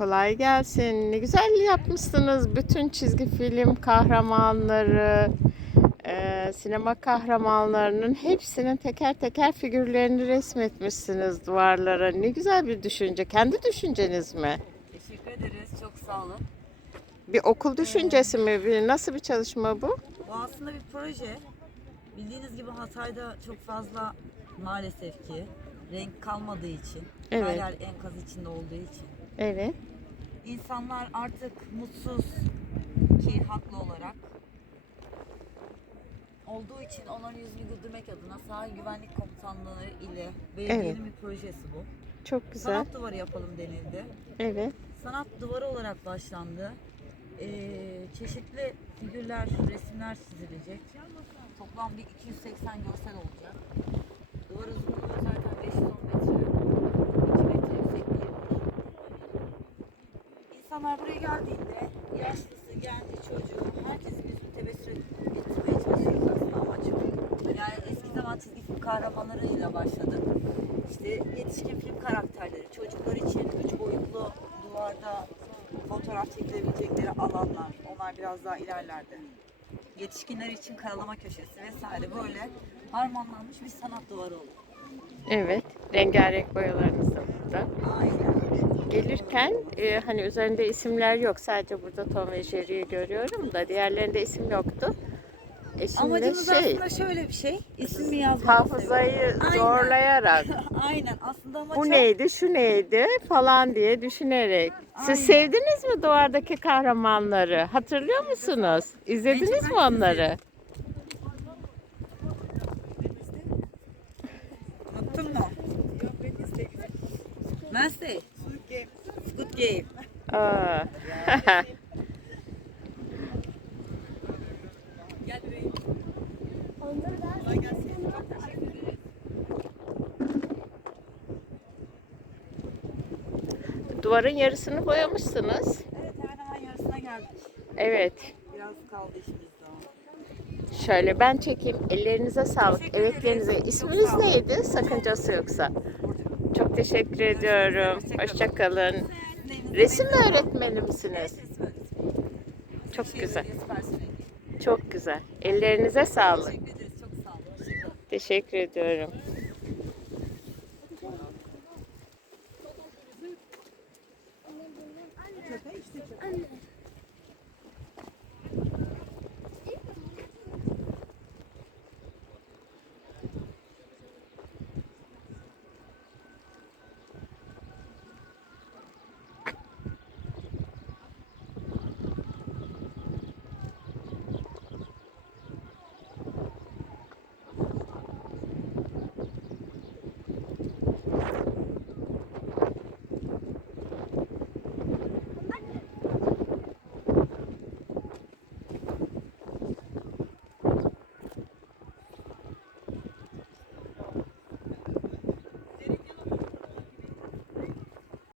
Kolay gelsin. Ne güzel yapmışsınız. Bütün çizgi film kahramanları, e, sinema kahramanlarının hepsinin teker teker figürlerini resmetmişsiniz duvarlara. Ne güzel bir düşünce. Kendi düşünceniz mi? Teşekkür ederiz. Çok sağ olun. Bir okul düşüncesi mi? Bir, nasıl bir çalışma bu? Bu aslında bir proje. Bildiğiniz gibi Hatay'da çok fazla maalesef ki renk kalmadığı için, Evet. her yer enkaz içinde olduğu için Evet. insanlar artık mutsuz ki haklı olarak olduğu için onların yüzünü güldürmek adına sahil güvenlik komutanlığı ile belediyenin Evet. bir projesi bu. Çok güzel. Sanat duvarı yapalım denildi. Evet. sanat duvarı olarak başlandı. Ee, çeşitli figürler, resimler çizilecek. Toplam bir 280 görsel olacak. Duvar uzunluğu zaten 510 metre. 2 metre yüksekliği var. İnsanlar buraya geldiğinde yaşlısı, genci, çocuğu, herkesin yüzünü tebessüm ettirmeye çalışıyoruz aslında amaç o. Yani eski zaman çizgi film kahramanlarıyla başladık. İşte yetişkin film karakterleri, çocuklar için üç boyutlu duvarda fotoğraf çekilebilecekleri alanlar. Onlar biraz daha ilerlerde. Yetişkinler için karalama köşesi vesaire böyle harmanlanmış bir sanat duvarı olur. Evet. Rengarenk boyalarınız da burada. Gelirken e, hani üzerinde isimler yok. Sadece burada Tom ve Jerry'yi görüyorum da diğerlerinde isim yoktu. E şimdi Amacımız şey aslında şöyle bir şey. İsmini yazmak. hafızayı zorlayarak Aynen. Aslında amaç bu o. neydi şu neydi falan diye düşünerek. Siz Aynen. sevdiniz mi duvardaki kahramanları? Hatırlıyor musunuz? İzlediniz En mi çok onları? Unuttun mu? Wednesday. Squid Game. Aa. Duvarın yarısını boyamışsınız. Evet hemen yarısına geldik. Evet. Biraz kaldı işimiz daha. Şöyle ben çekeyim. Ellerinize sağlık. Teşekkür Emeklerinize. ederiz. Çok İsminiz sağ olun. neydi? Sakıncası yoksa. Çok teşekkür ediyorum. Hoşça Hoşça kalın. Neyiniz- Resim öğretmeni misiniz? Çok güzel. Çok güzel. Ellerinize sağlık. Teşekkür ederiz. Çok